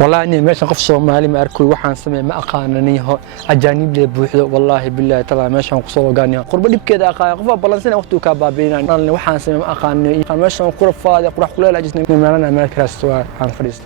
والله إني ماشي قف صومالي ما أركوي وحان سمي ما أقانني هو أجانب لي بوحدة والله بالله طلع ماشي قصور قاني قرب لي بكذا أقان قف بلانسنا وقتو كبابين أنا وحان سمي ما أقانني ماشي قرب فاضي قرب كل لا جسنا ما لنا ما كراستوا عن فريست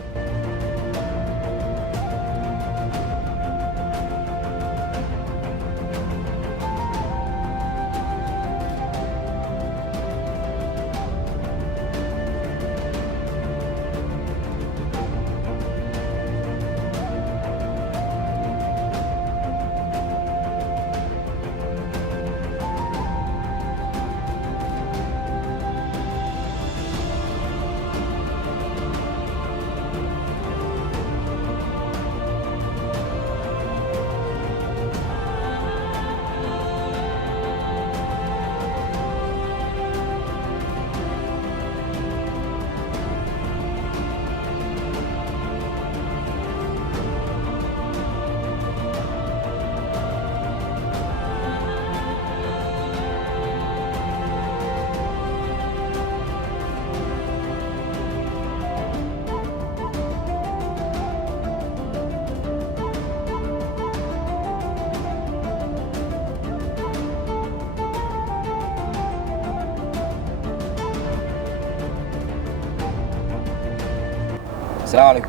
السلام عليكم.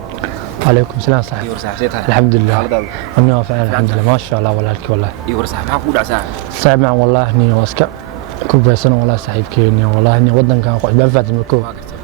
عليكم السلام صاحبي. ايوه صاحبي الحمد لله. أنا فعلا الحمد لله ما شاء الله ولا لك والله. ايوه صاحبي معك ودع ساعة. صعب مع والله إني واسكا كوب سنة والله صاحب كيني والله إني ودن كان قاعد بنفعت مكو.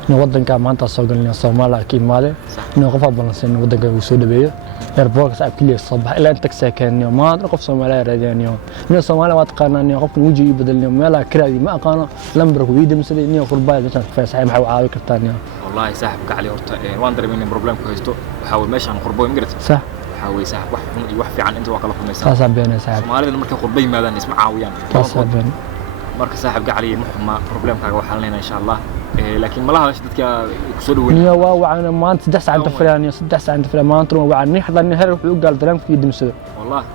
إني ودن كان ما أنت صاق إني الصومال أكيد ماله. إني قفا بلنس إني ودن كان وسود بيه. يربوك صعب كل الصباح إلا أنت كسكنني وما أدري قف صومالي رجعني. إني الصومال ما تقارنني قف وجهي بدلني ما لا كرادي ما أقانا لمبرك ويدي مثل إني قرباي مثلا في صاحب حاول عاوي كرتاني. والله صاحبك علي ورتا وان دري مني بروبلم كويستو وحاول ماشي عن قربوي مقرت صح حاول صاحب wax fiican inta waa kala kulmaysaa صح بينا صاحب Soomaalida markay qurbay maadaan isma caawiyaan صح بينا marka saaxibka cali muxuma problemkaaga waxa leenahay insha Allah laakiin malaha dadka ku soo dhaweeyay niyo waa waxaan maanta 3 saac falaaniyo 3 saac falaan maanta waa ni xadan heer wuxuu gal dareen ku yidimsado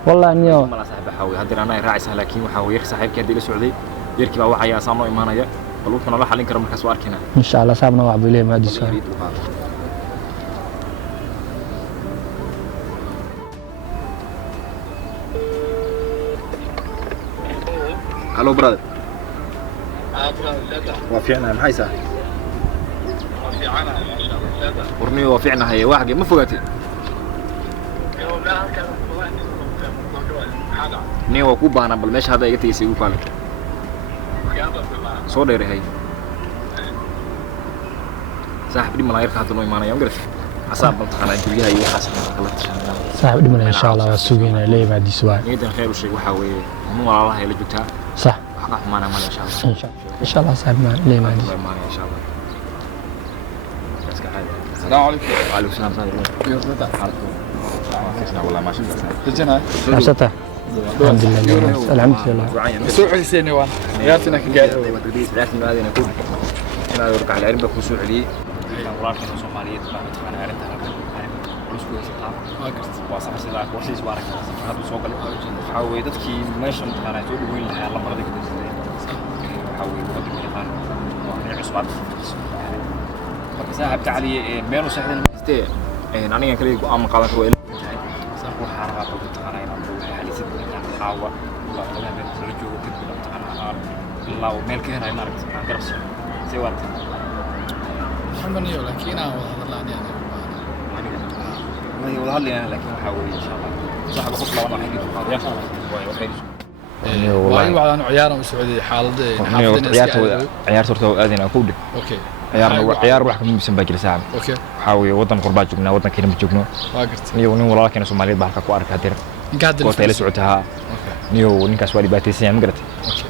والله niyo malaha saaxib xawi haddii aanay raacaysan laakiin waxa weeyay saaxibka hadii la socday yarkii baa waxa yaa saamo imaanaya balubkana la xalin karo markaas waa arkina إن شاء الله صاحبنا وعبد الله ما ديسوا هلو برادر وافعنا محيسا وافعنا ما شاء الله ورني وافعنا هي واحد ما فوقتي ني waa ku baana bal meesha hada iga taysay u kale soo dheer hay صاحب دي ملاير كاتو نو imaanaya garad asaab bal taqaan duuyaha iyo waxa kala tashanaa صاحب دي إن شاء الله وسوقينا ليه ما ديسوا نيدان خير وشيء waxa weeye mu walaalaha ay la joogtaa صح waxa xumaana ma insha Allah إن شاء الله صاحب ما ليه ما ديسوا ان شاء الله السلام عليكم. وعليكم السلام ورحمه الله وبركاته والله ما شاء الله تجينا عشته الحمد لله الحمد لله سوق حسيني وانا غيرتنا كقاعد لكن هذه نقول انا ارجع العلم بكون سوق عليه ولكن Soomaaliyeed ma taqaan arinta halkan culus ku haysataa waa sax sida qorshiis baarak hadu soo galay waxa weey dadkii meesha taqaanay soo dhaweyn lahaa la marada ka disay waxa weey wadada yaqaan waa inay cusbad marka saaxibka cali meel u saxdan istee aniga kaliya ku am qaadan karo sax waxa rabaa ku taqaanay inaan ku xalisid xaawa waa kala meel kala joogo kadib taqaanaa ilaa meel ka helayna aragti aan garabsi si warta حمني ولكن أنا والله يعني ما هي والله لي لكن حاول ان شاء الله صاحب خطه وانا حقيقي قاضي وخير واي وعدان عيارة وسعودية حالده عيار صرت اذن اكو اوكي عيار wax kamid misan baajil saab اوكي waxa weey wadan qurba joognaa wadan kale ma joogno واقرت niyo nin walaalkeen Soomaaliyeed baa halka ku arkaa dir قاعد la socotaa niyo ninkaas waa dhibaataysan yahay magartay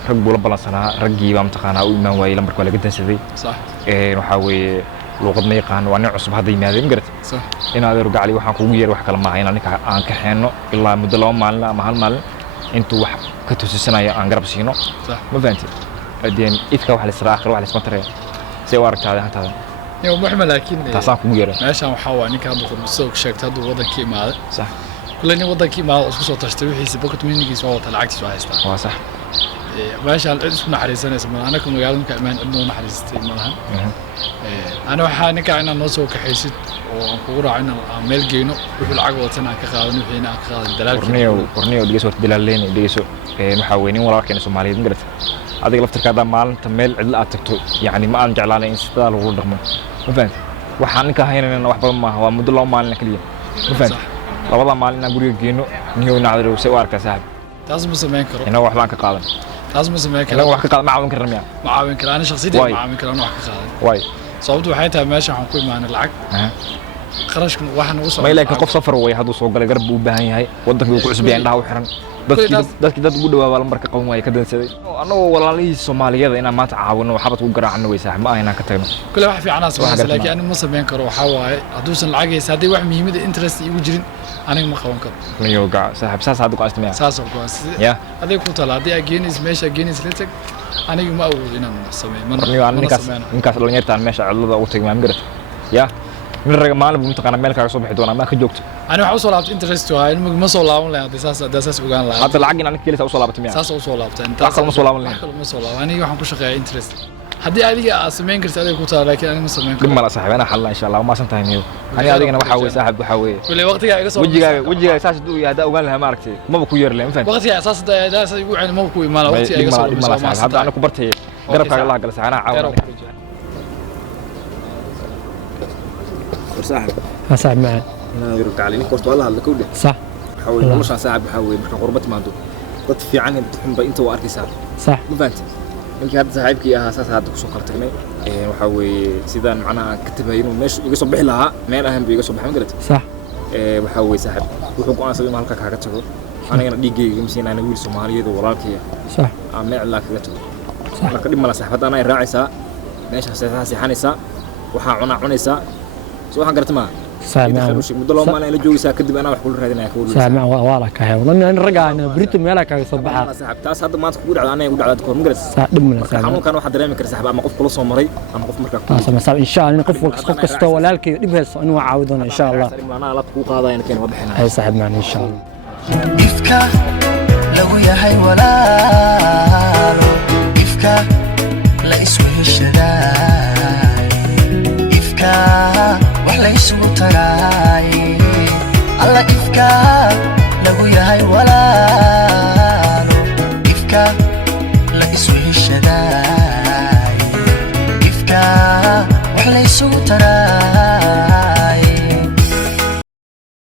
rag buu la balansanaa raggii baa mtaqaanaa u imaan waayay lambarka wala gadansaday صح waxa weey luqad ma yaqaan waa nin cusub hadda yimaadeen magartay صح in aad rugacli waxaan kugu yeer wax kala ma ahayn aniga aan ka xeeno ilaa muddo 2 maalin ama hal maalin intuu wax ka tusisanayo aan garab siino صح ma fahanti adeen idka wax la israa akhir wax la isma taray si waaragtaada hantaada يوم محمد لكن taasaan kugu yeeray meeshan waxa waa ninka hadda qurbisoog sheegtay hadda wadankii imaade صح kullani wadankii imaade isku soo tashtay wixiisa pocket money-giisa waa wata lacagtiisa waa haystaa waa sax meeshan cid isku naxariisanaysa ma anaka magaalada ka imaan cid noo naxariistay malahan ana waxa ninka inaan noo soo kaxaysid oo aan kugu raacin aan meel geeyno wixii lacag wadatan aan ka qaadan wixii aan ka qaadan dalaalkii qorniyo dhigiso dalaaleen dhigiso waxa weyn in walaalkeen Soomaaliyeed magarad adiga laftirkaada maalinta meel cidla aad tagto yani ma aan jeclaanay in sidaa lagu dhaqmo ma fahant waxaan ninka haynayna wax badan ma aha waa muddo loo maalin kaliya ma fahant labada maalin aan guriga geeyno niyo nacdaro say u arkaa saaxib taas ma sameyn karo ina wax baan ka qaadan taas ma sameyn karo ina wax ka qaadan ma caawin karna miya ma caawin karo ana shakhsiyan ma caawin karo wax ka qaadan way sababtu waxay tahay meesha waxaan ku imaanay lacag qarashku waxaan ugu soo ma ilaa qof safar way haduu soo galay garab u baahan yahay wadanka uu ku cusub yahay indhaha u xiran dadkii dad ugu dhawaaba lambarka qaban way ka dansaday anagoo walaalihii Soomaaliyeed inaan maanta caawino waxba ku garaacno way saaxib ma ahayna ka tagno kale wax fiican aan sameeyay laakiin aniga ma sameyn karo waxa waaye haduusan lacag haysan hadii wax muhiimada interest igu jirin aniga ma qaban karo niyo ga saaxib saas hadu qaastimay saas oo go'aas ya adiga ku tala hadii ageenis meesha ageenis la tag aniga ma awood inaan sameeyo ninkaas dhalinyartaan meesha cidlada ugu tagmaan garad ya من رجع معنا بمنطقة مالك على صبح دونا ما كجوكت. أنا حوصل لعبت إنترست وهاي ما صار لعبون لها دساس وجان لها. حتى العجين أنا كيلس أوصل لعبت مياه. دساس أوصل لعبت. أنت أكل مصول لعبون لها. أكل مصول لعبون. أنا يوم كل شيء إنترست. هدي هذه أسمين كرت هذه كوتا لكن أنا مسمين. لما لا صاحب أنا حلا إن شاء الله وما سنتهي نيو. أنا هذه أنا بحاول صاحب بحاول. كل وقت جاي قصة. وجي أساس دو يا دا وقال لها ماركتي ما بكوير لهم فين. وقت جاي أساس دا أساس يقول يعني ما بكوي ما له وقت جاي قصة. هذا أنا كبرت هي. قربت على الله جلس أنا عاون. صاحب صاحب معي أنا يرجع علي نكوست والله هذا كله صح حاول مش صاحب حاول مش قربت ما عنده قد في عني بتحب أنت وأركي صار صح ما فهمت يمكن هذا صاحبك يا أساس هذا كسر قرتني وحاول سيدان معنا كتبها ينو مش يصبح لها ما أهم بيصبح ما قلت صح وحاول صاحب وحقوق أنا سوي مالك حاجة تقول أنا هنا ديجي يمشي أنا ويل سومالي ذو وراك صح ما علاك كتب صح أنا قديم ملا صاحب أنا الراعي سا ماشي أساسي حنيسا وحنا عنيسا سو waxaan gartay ma saamay muddo loo maalin la joogaysa kadib ana wax ku raadinaya ku saamay waa ka hay wadan ragaana birta meela ka soo baxa saaxib taas hadda maanta ku dhacday anaga ku dhacday koor magaras dhimna saamay xanuunkan waxa dareemi kara saaxib ama qof kula soo maray ama qof markaa taas ma saab insha Allah qof kasto walaalkii dib hayso inuu caawidona insha Allah ana la ku qaadayna keen wadaxina ay saaxib maan insha Allah ifka lagu yahay walaalo ifka la isweheshaday ifka وحلا يسوى تراي الله إفكار